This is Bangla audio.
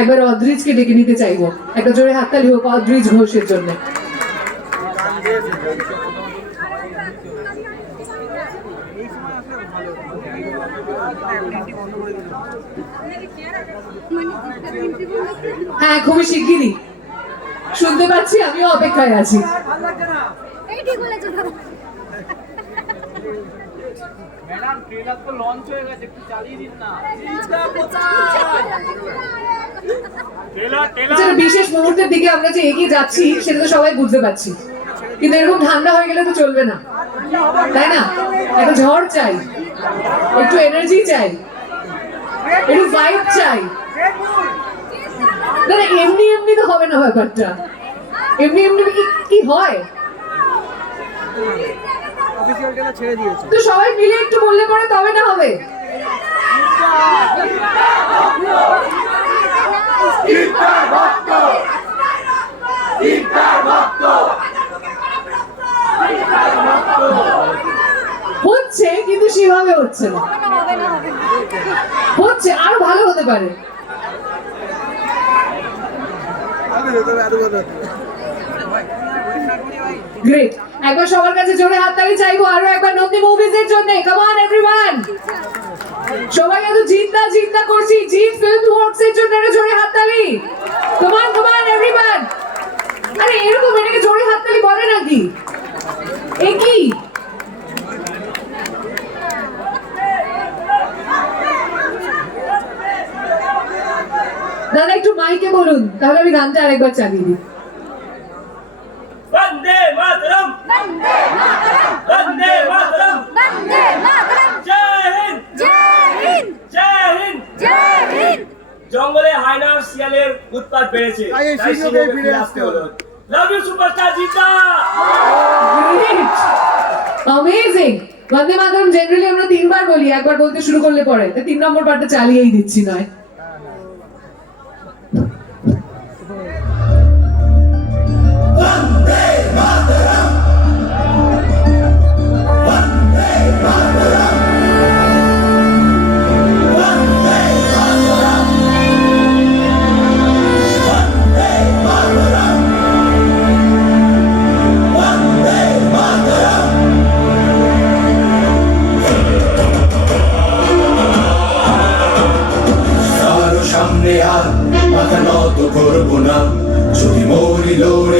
একবার অদ্রিজকে ডেকে নিতে চাইবো, একটা জোরে হাততালি হোক অদ্রিজ ঘোষের জন্য। হ্যাঁ, খুবই শিগগিরই শুনতে পাচ্ছি, আমিও অপেক্ষায় আছি। বিশেষ মুহূর্তের দিকে আমরা যে এগিয়ে যাচ্ছি সেটা তো সবাই বুঝতে পারছি, কিন্তু এরকম ঠান্ডা হয়ে গেলে তো চলবে না, তাই না? একটা ঝড় চাই, একটু এনার্জি চাই, একটু ভাইব চাই। না এমনি এমনি তো হবে না ব্যাপারটা, এমনি এমনি কি হয়? তো সবাই মিলে একটু বললে পরে তবে না হবে। হচ্ছে কিন্তু সেভাবে হচ্ছে না, হচ্ছে আরো ভালো হতে পারে। গ্রেট, একবার সবার কাছে জোরে হাততালি চাইবো আরো একবার নন্দী মুভিজ এর জন্য। কাম অন এভরিওয়ান, সবাই এত জিন্দা জিন্দা করছি, জিৎ ফিল্ম ওয়ার্কস এর জন্য একটা জোরে হাততালি। Come on everyone. আরে এরকম এটাকে জোরে হাততালি বলে নাকি? এ কি দাদা, একটু মাইকে বলুন, তাহলে আমি গানটা আরেকবার চালিয়ে দিই। বন্দে মাতরম, বন্দে মাতরম, বন্দে মাতরম, বন্দে মাতরম। জয় হিন্দ, জয় হিন্দ, জয় হিন্দ, জয় হিন্দ। জঙ্গলে হায়নার শিয়ালের উৎপাত বেড়েছে, তাই সিংহকে ফিরে আসতে হলো। Love you superstar Jeeta. Great, amazing. Vande Mataram generally আমরা 3 বার বলি, একবার বলতে শুরু করলে পরে 3 নম্বর পার্টটা চালিয়েই দিচ্ছি নয়। সামনে আর মাথা নত করবো না, যদি মরি লড়ে